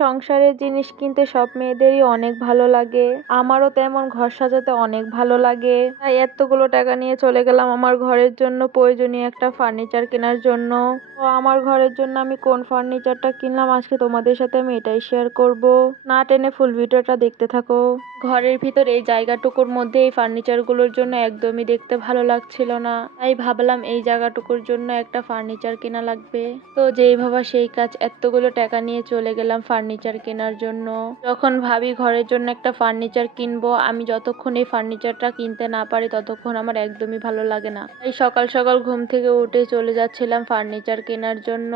সংসারের জিনিস কিনতে সব মেয়েদেরই অনেক ভালো লাগে। আমারও তেমন ঘর সাজাতে অনেক ভালো লাগে। তাই এতগুলো টাকা নিয়ে চলে গেলাম আমার ঘরের জন্য প্রয়োজনীয় একটা ফার্নিচার কেনার জন্য। তো আমার ঘরের জন্য আমি কোন ফার্নিচারটা কিনলাম আজকে তোমাদের সাথে আমি এটাই শেয়ার করব। না টেনে ফুল ভিডিওটা দেখতে থাকো। ঘরের ভিতর এই জায়গাটুকুর মধ্যে এই ফার্নিচারগুলোর জন্য একদমই দেখতে ভালো লাগছিল না, তাই ভাবলাম এই জায়গাটুকুর জন্য একটা ফার্নিচার কেনা লাগবে। তো যেই ভাবা সেই কাজ, এতগুলো টাকা নিয়ে চলে গেলাম ফার্নিচার কেনার জন্য। যখন ভাবি ঘরের জন্য একটা ফার্নিচার কিনবো, আমি যতক্ষণ এই ফার্নিচারটা কিনতে না পারি ততক্ষণ আমার একদমই ভালো লাগে না। তাই সকাল সকাল ঘুম থেকে উঠে চলে যাচ্ছিলাম ফার্নিচার কেনার জন্য।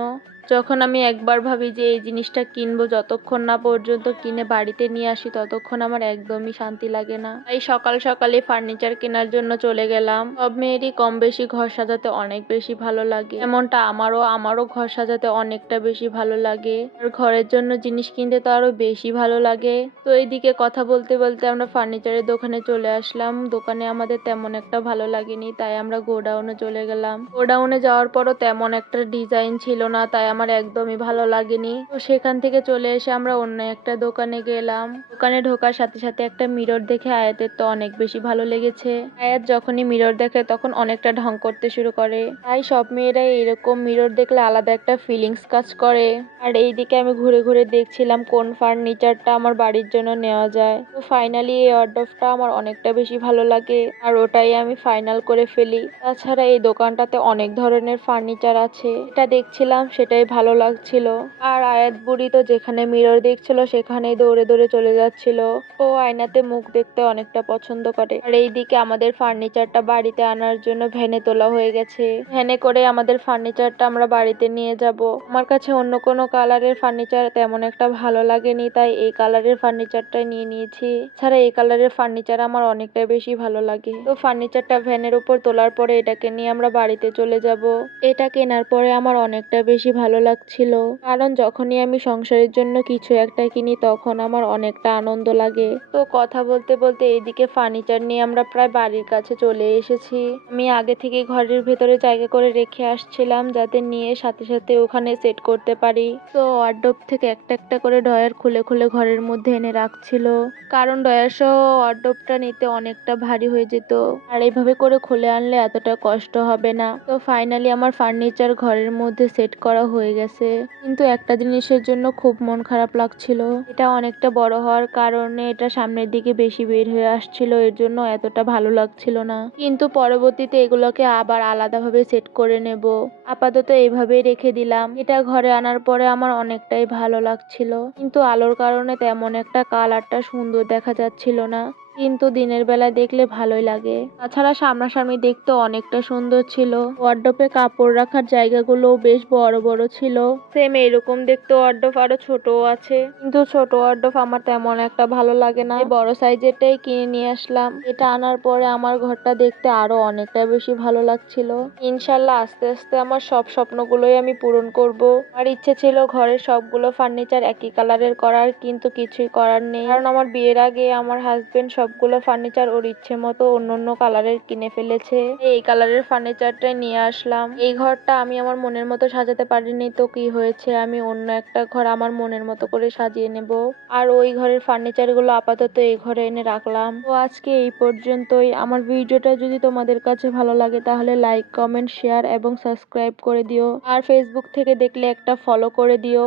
যখন আমি একবার ভাবি যে এই জিনিসটা কিনবো, যতক্ষণ না পর্যন্ত কিনে বাড়িতে নিয়ে আসি ততক্ষণ আমার একদমই শান্তি লাগে না। তাই সকাল সকালে ফার্নিচার কেনার জন্য চলে গেলাম। সব মেয়েরই কম বেশি ঘর সাজাতে অনেক বেশি ভালো লাগে, এমনটা আমারও ঘর সাজাতে অনেকটা বেশি ভালো লাগে। আর ঘরের জন্য জিনিস কিনতে তো আরো বেশি ভালো লাগে। তো এইদিকে কথা বলতে বলতে আমরা ফার্নিচারের দোকানে চলে আসলাম। দোকানে আমাদের তেমন একটা ভালো লাগেনি, তাই আমরা গোডাউনে চলে গেলাম। গোডাউনে যাওয়ার পরও তেমন একটা ডিজাইন ছিল না, তাই আমার একদমই ভালো লাগেনি। তো সেখান থেকে চলে এসে আমরা অন্য একটা দোকানে গেলাম। দোকানে ঢোকার সাথে সাথে একটা মিরর দেখে আয়াতের তো অনেক বেশি ভালো লেগেছে। আয়াত যখনই মিরর দেখে তখন অনেকটা ঢং করতে শুরু করে। তাই সব মেয়েরাই এরকম মিরর দেখলে আলাদা একটা ফিলিংস কাজ করে। আর এইদিকে আমি ঘুরে ঘুরে দেখছিলাম কোন ফার্নিচারটা আমার বাড়ির জন্য নেওয়া যায়। তো ফাইনালি এই ওয়ার্ডরোবটা আমার অনেকটা বেশি ভালো লাগে, আর ওটাই আমি ফাইনাল করে ফেলি। তাছাড়া এই দোকানটাতে অনেক ধরনের ফার্নিচার আছে, এটা দেখছিলাম সেটাই ভালো লাগছিল। আর আয়াত বুড়ি তো যেখানে মিরর দেখছিল সেখানেই দৌড়ে দৌড়ে চলে যাচ্ছিল। ও আয়নাতে মুখ দেখতে অনেকটা পছন্দ করে। আর এইদিকে আমাদের ফার্নিচারটা বাড়িতে আনার জন্য ভ্যানে তোলা হয়ে গেছে। ভ্যানে করে আমাদের ফার্নিচারটা আমরা বাড়িতে নিয়ে যাব। আমার কাছে অন্য কোনো কালারের ফার্নিচার তেমন একটা ভালো লাগেনি, তাই এই কালারের ফার্নিচারটাই নিয়ে নিয়েছি। ছাড়া এই কালারের ফার্নিচার আমার অনেকটাই বেশি ভালো লাগে। তো ফার্নিচারটা ভ্যানের উপর তোলার পরে এটাকে নিয়ে আমরা বাড়িতে চলে যাব। এটা কেনার পরে আমার অনেকটা বেশি ভালো লাগছিল, কারণ যখনই আমি সংসারের জন্য কিছু একটা কিনি তখন আমার অনেকটা আনন্দ লাগে। তো কথা বলতে বলতে এইদিকে ফার্নিচার নিয়ে আমরা প্রায় বাড়ির কাছে চলে এসেছি। আমি আগে থেকে ঘরের ভেতরে জায়গা করে রেখে আসছিলাম যাতে নিয়ে সাথে সাথে ওখানে সেট করতে পারি। তো ওয়ার্ডরোব থেকে একটা একটা করে ড্রয়ার খুলে খুলে ঘরের মধ্যে এনে রাখছিল, কারণ ড্রয়ার সহ ওয়ার্ডরোবটা নিতে অনেকটা ভারী হয়ে যেত। আর এইভাবে করে খুলে আনলে এতটা কষ্ট হবে না। তো ফাইনালি আমার ফার্নিচার ঘরের মধ্যে সেট করা হয়ে গেছে, কিন্তু একটা জিনিসের জন্য খুব মন খারাপ লাগছিল। এটা অনেকটা বড় হওয়ার কারণে এটা সামনের দিকে বেশি বের হয়ে আসছিল, এর জন্য এতটা ভালো লাগছিল না। কিন্তু পরবর্তীতে এগুলোকে আবার আলাদাভাবে সেট করে নেব। আপাতত এইভাবেই রেখে দিলাম। এটা ঘরে আনার পরে আমার অনেকটাই ভালো লাগছিল, কিন্তু আলোর কারণে তেমন একটা কালারটা সুন্দর দেখা যাচ্ছিল না, কিন্তু দিনের বেলা দেখলে ভালোই লাগে। তাছাড়া সামনাসামনি দেখতে অনেকটা সুন্দর ছিল। ওয়ার্ডরোবে কাপড় রাখার জায়গাগুলোও বেশ বড় বড় ছিল। সেম এরকম দেখতে ওয়ার্ডরোব আরো ছোটও আছে, কিন্তু ছোট ওয়ার্ডরোব আমার তেমন একটা ভালো লাগে না, বড় সাইজেরটাই কিনে নিয়ে আসলাম। এটা আনার পরে আমার ঘরটা দেখতে আরো অনেকটা বেশি ভালো লাগছিল। ইনশাল্লাহ আস্তে আস্তে আমার সব স্বপ্নগুলোই আমি পূরণ করব। আমার ইচ্ছে ছিল ঘরের সবগুলো ফার্নিচার একই কালারের করার, কিন্তু কিছুই করার নেই, কারণ আমার বিয়ের আগে আমার হাজবেন্ড সবগুলো ফার্নিচার ওর ইচ্ছে মতো অন্য অন্য কালারের কিনে ফেলেছে। এই কালারের ফার্নিচারটাই নিয়ে আসলাম। এই ঘরটা আমি আমার মনের মতো সাজাতে পারিনি, তো কি হয়েছে, আমি অন্য একটা ঘর আমার মনের মতো করে সাজিয়ে নেব। আর ওই ঘরের ফার্নিচার গুলো আপাতত এই ঘরে এনে রাখলাম। তো আজকে এই পর্যন্তই। আমার ভিডিওটা যদি তোমাদের কাছে ভালো লাগে তাহলে লাইক, কমেন্ট, শেয়ার এবং সাবস্ক্রাইব করে দিও। আর ফেসবুক থেকে দেখলে একটা ফলো করে দিও।